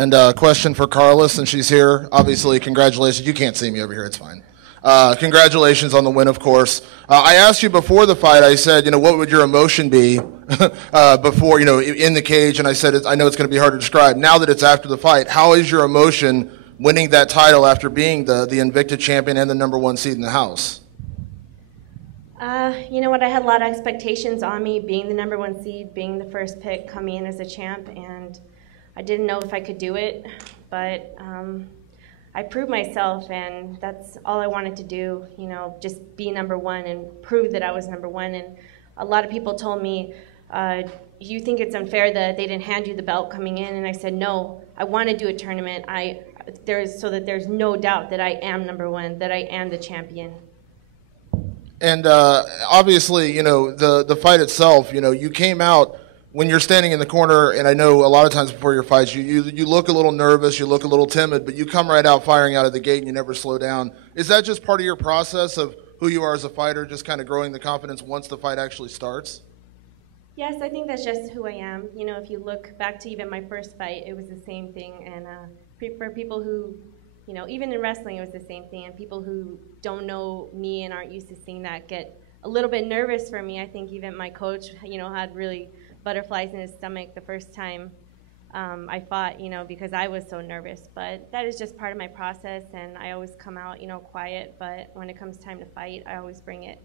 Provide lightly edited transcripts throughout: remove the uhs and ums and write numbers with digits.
And question for Carla, since she's here. Obviously, congratulations. You can't see me over here. It's fine. Congratulations on the win, of course. I asked you before the fight, I said, what would your emotion be before, in the cage? And I said, I know it's going to be hard to describe. Now that it's after the fight, how is your emotion winning that title after being the Invicta champion and the #1 seed in the house? You know what? I had a lot of expectations on me, being the #1 seed, being the first pick, coming in as a champ, and I didn't know if I could do it, but I proved myself, and that's all I wanted to do, just be #1 and prove that I was #1. And a lot of people told me, you think it's unfair that they didn't hand you the belt coming in? And I said, no, I want to do a tournament so that there's no doubt that I am #1, that I am the champion. And obviously, the fight itself, you came out when you're standing in the corner, and I know a lot of times before your fights, you look a little nervous, you look a little timid, but you come right out firing out of the gate and you never slow down. Is that just part of your process of who you are as a fighter, just kind of growing the confidence once the fight actually starts? Yes, I think that's just who I am. If you look back to even my first fight, it was the same thing. And for people who, even in wrestling, it was the same thing. And people who don't know me and aren't used to seeing that get a little bit nervous for me. I think even my coach, had really butterflies in his stomach the first time I fought, because I was so nervous. But that is just part of my process, and I always come out, quiet. But when it comes time to fight, I always bring it.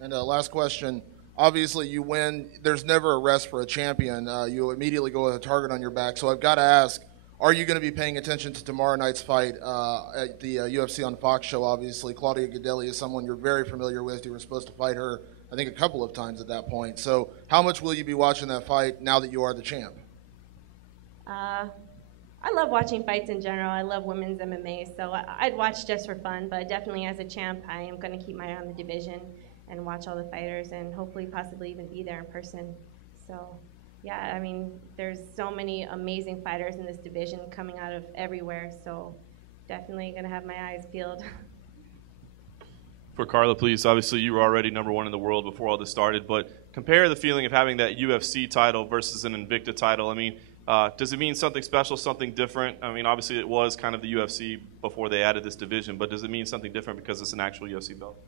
And last question. Obviously, you win. There's never a rest for a champion. You immediately go with a target on your back. So I've got to ask, are you going to be paying attention to tomorrow night's fight at the UFC on Fox show? Obviously, Claudia Gadelha is someone you're very familiar with. You were supposed to fight her, I think, a couple of times at that point. So how much will you be watching that fight now that you are the champ? I love watching fights in general. I love women's MMA, so I'd watch just for fun. But definitely as a champ, I am going to keep my eye on the division and watch all the fighters and hopefully possibly even be there in person. So, yeah, there's so many amazing fighters in this division coming out of everywhere, so definitely going to have my eyes peeled. For Carla, please, obviously you were already #1 in the world before all this started, but compare the feeling of having that UFC title versus an Invicta title. Does it mean something special, something different? Obviously it was kind of the UFC before they added this division, but does it mean something different because it's an actual UFC belt?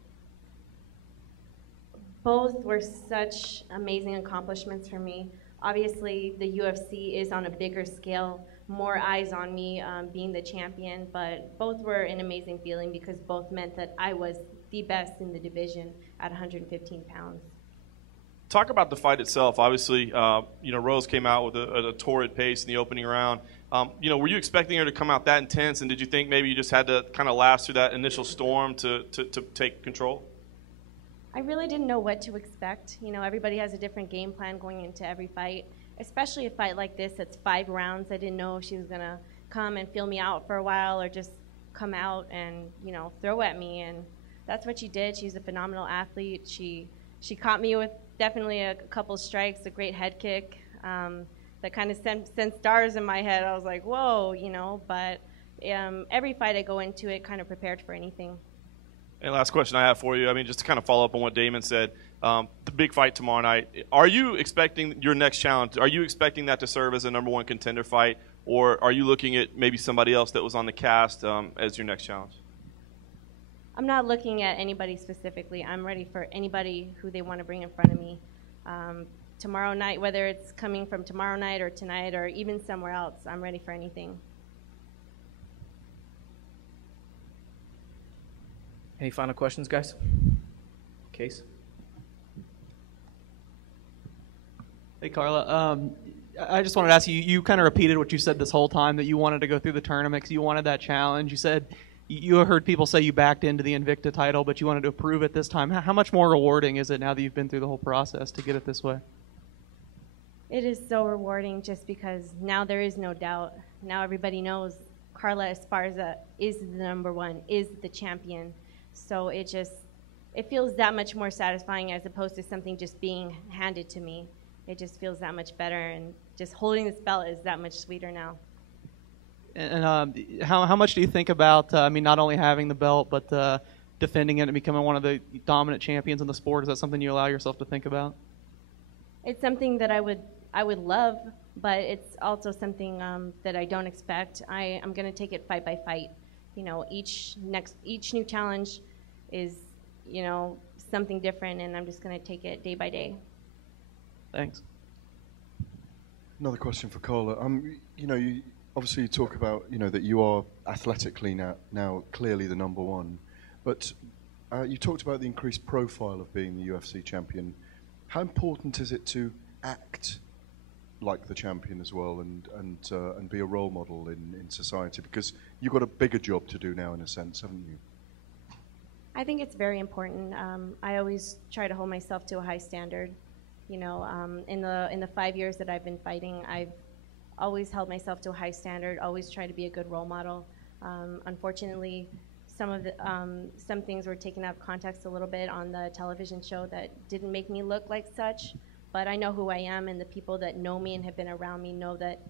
Both were such amazing accomplishments for me. Obviously, the UFC is on a bigger scale, more eyes on me being the champion, but both were an amazing feeling because both meant that I was the best in the division at 115 pounds. Talk about the fight itself. Obviously, Rose came out with a torrid pace in the opening round. Were you expecting her to come out that intense, and did you think maybe you just had to kind of last through that initial storm to take control? I really didn't know what to expect. Everybody has a different game plan going into every fight, especially a fight like this that's 5 rounds. I didn't know if she was going to come and feel me out for a while or just come out and, throw at me. And that's what she did. She's a phenomenal athlete. She caught me with definitely a couple strikes, a great head kick that kind of sent stars in my head. I was like, whoa, but every fight I go into it kind of prepared for anything. And last question I have for you, just to kind of follow up on what Damon said, the big fight tomorrow night, are you expecting your next challenge, are you expecting that to serve as a #1 contender fight, or are you looking at maybe somebody else that was on the cast as your next challenge? I'm not looking at anybody specifically. I'm ready for anybody who they want to bring in front of me. Tomorrow night, whether it's coming from tomorrow night or tonight or even somewhere else, I'm ready for anything. Any final questions, guys? Case? Hey, Carla. I just wanted to ask you, you kind of repeated what you said this whole time, that you wanted to go through the tournament because you wanted that challenge. You said you heard people say you backed into the Invicta title, but you wanted to prove it this time. How much more rewarding is it now that you've been through the whole process to get it this way? It is so rewarding just because now there is no doubt. Now everybody knows Carla Esparaza is the #1, is the champion. So it feels that much more satisfying as opposed to something just being handed to me. It just feels that much better, and just holding this belt is that much sweeter now. And how much do you think about, not only having the belt, but defending it and becoming one of the dominant champions in the sport? Is that something you allow yourself to think about? It's something that I would love, but it's also something that I don't expect. I'm going to take it fight by fight. You know, each new challenge is, you know, something different, and I'm just going to take it day by day. Thanks. Another question for Carla. You know, obviously you talk about, you know, that you are athletically now clearly the number one, but you talked about the increased profile of being the UFC champion. How important is it to act like the champion as well, and be a role model in society? Because you've got a bigger job to do now, in a sense, haven't you? I think it's very important. I always try to hold myself to a high standard. You know, in the 5 years that I've been fighting, I've always held myself to a high standard. Always try to be a good role model. Unfortunately, some things were taken out of context a little bit on the television show that didn't make me look like such. But I know who I am, and the people that know me and have been around me know that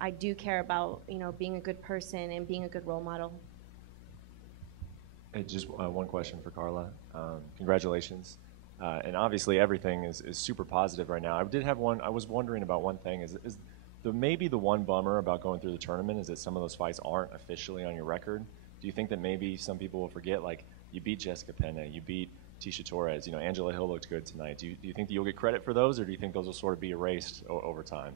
I do care about, you know, being a good person and being a good role model. Hey, just one question for Carla. Congratulations. And obviously everything is super positive right now. I did have one, I was wondering about one thing. Is maybe the one bummer about going through the tournament is that some of those fights aren't officially on your record? Do you think that maybe some people will forget, like, you beat Jessica Pena, you beat Tisha Torres, you know, Angela Hill looked good tonight. Do you think that you'll get credit for those, or do you think those will sort of be erased over time?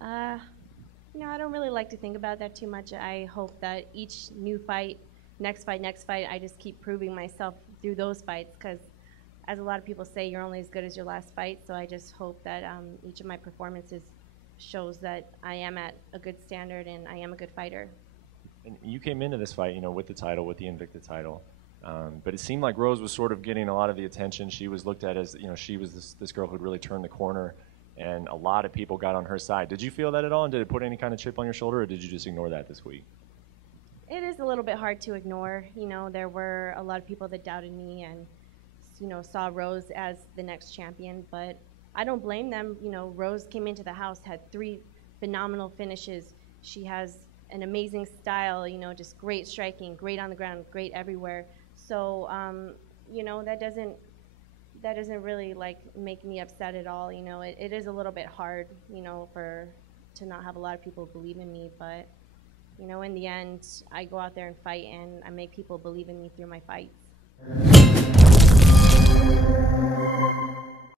You know, I don't really like to think about that too much. I hope that each new fight, next fight, I just keep proving myself through those fights, because as a lot of people say, you're only as good as your last fight. So I just hope that each of my performances shows that I am at a good standard and I am a good fighter. And you came into this fight, you know, with the title, with the Invicta title. But it seemed like Rose was sort of getting a lot of the attention. She was looked at as, you know, she was this girl who'd really turned the corner, and a lot of people got on her side. Did you feel that at all, and did it put any kind of chip on your shoulder, or did you just ignore that this week? It is a little bit hard to ignore. You know, there were a lot of people that doubted me and, you know, saw Rose as the next champion, but I don't blame them. You know, Rose came into the house, had 3 phenomenal finishes. She has an amazing style, you know, just great striking, great on the ground, great everywhere. So, you know, that doesn't really, like, make me upset at all. You know, it is a little bit hard, you know, to not have a lot of people believe in me, but, you know, in the end, I go out there and fight, and I make people believe in me through my fights.